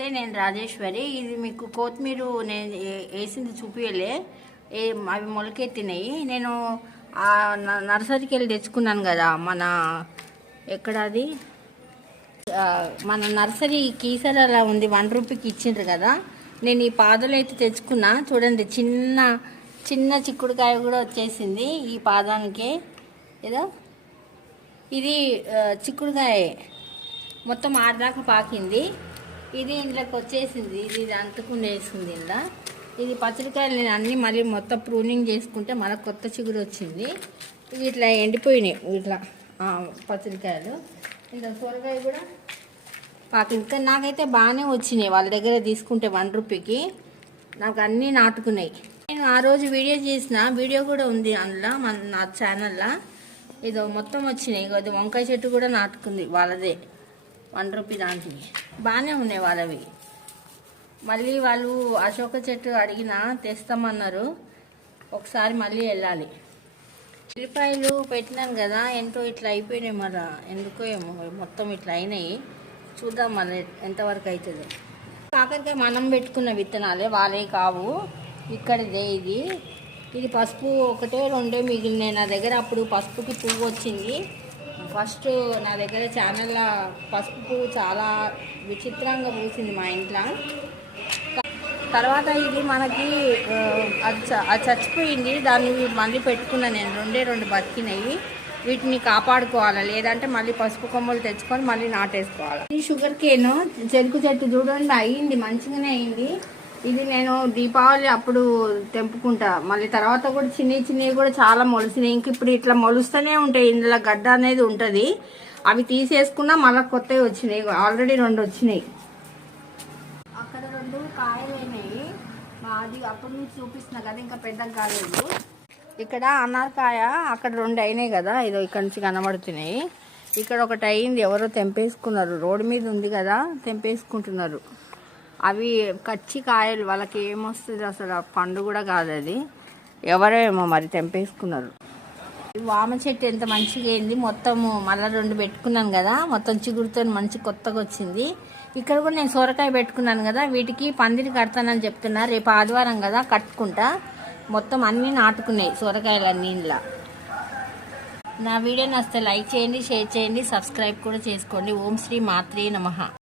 నమస్తే, నేను రాజేశ్వరి. ఇది మీకు కొత్తిమీర నేను వేసింది చూపించలే, అవి మొలకెత్తినాయి. నేను నర్సరీకి వెళ్ళి తెచ్చుకున్నాను కదా, ఎక్కడది మన నర్సరీ కీసరలా ఉంది, 1 రూపీకి ఇచ్చిండ్రు కదా. నేను ఈ పాదలు అయితే తెచ్చుకున్నా. చూడండి, చిన్న చిన్న చిక్కుడుకాయ కూడా వచ్చేసింది ఈ పాదానికి. ఏదో ఇది చిక్కుడుకాయ మొత్తం 6 దాకా పాకింది. ఇది ఇంట్లోకి వచ్చేసింది, ఇది అంటుకుండేసింది ఇలా. ఇది పచ్చడికాయలు నేను అన్నీ మళ్ళీ మొత్తం ప్రూనింగ్ చేసుకుంటే మళ్ళీ కొత్త చిగురు వచ్చింది. ఇవి ఇట్లా ఎండిపోయినాయి, ఇట్లా పచ్చడికాయలు. ఇంకా సొరకాయ కూడా పాకింది. కానీ నాకైతే బాగానే వచ్చినాయి, వాళ్ళ దగ్గర తీసుకుంటే 1 రూపీకి. నాకు అన్నీ నాటుకున్నాయి. నేను ఆ రోజు వీడియో చేసిన వీడియో కూడా ఉంది అందులో, నా ఛానల్లో. ఇదో మొత్తం వచ్చినాయి. ఇది వంకాయ చెట్టు కూడా నాటుకుంది వాళ్ళదే, 1 రూపీ దాంట్లో. బాగానే ఉన్నాయి వాళ్ళవి. మళ్ళీ వాళ్ళు అశోక చెట్టు అడిగినా తెస్తామన్నారు. ఒకసారి మళ్ళీ వెళ్ళాలి. ఉల్లిపాయలు పెట్టినాను కదా, ఎంతో ఇట్లా అయిపోయినాయి. మరి ఎందుకో ఏమో మొత్తం ఇట్లా అయినాయి. చూద్దాం మళ్ళీ ఎంతవరకు అవుతుంది. కాకరకాయ మనం పెట్టుకున్న విత్తనాలే, వాళ్ళే కావు. ఇక్కడిదే ఇది పసుపు 1-2 మిగిలినాయి నా దగ్గర. అప్పుడు పసుపుకి పువ్వు వచ్చింది. ఫస్ట్ నా దగ్గర ఛానల్లో పసుపు పువ్వు చాలా విచిత్రంగా పూసింది మా ఇంట్లో. తర్వాత ఇది మనకి అది చచ్చిపోయింది. దాన్ని మళ్ళీ పెట్టుకున్నా నేను. 2 బతికినాయి. వీటిని కాపాడుకోవాలి, లేదంటే మళ్ళీ పసుపు కొమ్మలు తెచ్చుకొని మళ్ళీ నాటేసుకోవాలి. ఈ షుగర్ కేన్ చెరుకు చెట్టు చూడండి, అయ్యింది, మంచిగానే అయింది. ఇది నేను దీపావళి అప్పుడు తెంపుకుంటా. మళ్ళీ తర్వాత కూడా చిన్నవి కూడా చాలా మొలిసినాయి. ఇంక ఇప్పుడు ఇట్లా మొలుస్తూనే ఉంటాయి. ఇందులో గడ్డ అనేది ఉంటుంది. అవి తీసేసుకున్నా మళ్ళీ కొత్తవి వచ్చినాయి. ఆల్రెడీ 2 వచ్చినాయి. అక్కడ 2 కాయలు అయినాయి. అది అప్పటి నుంచి చూపిస్తున్నా కదా, ఇంకా పెద్దగా కాలేదు. ఇక్కడ అనారకాయ అక్కడ 2 అయినాయి కదా, ఇదో ఇక్కడ నుంచి కనబడుతున్నాయి. ఇక్కడ ఒకటి అయింది, ఎవరో తెంపేసుకున్నారు. రోడ్డు మీద ఉంది కదా, తెంపేసుకుంటున్నారు. అవి కచ్చి కాయలు, వాళ్ళకి ఏమొస్తుంది అసలు, పండు కూడా కాదు అది. ఎవరో ఏమో మరి తెంపేసుకున్నారు. వామ చెట్టు ఎంత మంచిగా అయింది. మొత్తము మళ్ళీ 2 పెట్టుకున్నాను కదా, మొత్తం చిగురుతో మంచి కొత్తగా వచ్చింది. ఇక్కడ కూడా నేను సొరకాయ పెట్టుకున్నాను కదా, వీటికి పందిరి కడతానని చెప్తున్నా. రేపు ఆదివారం కదా, కట్టుకుంటా. మొత్తం అన్నీ నాటుకున్నాయి సొరకాయలు అన్నీ ఇంట్లో. నా వీడియో నచ్చితే లైక్ చేయండి, షేర్ చేయండి, సబ్స్క్రైబ్ కూడా చేసుకోండి. ఓం శ్రీ మాత్రే నమః.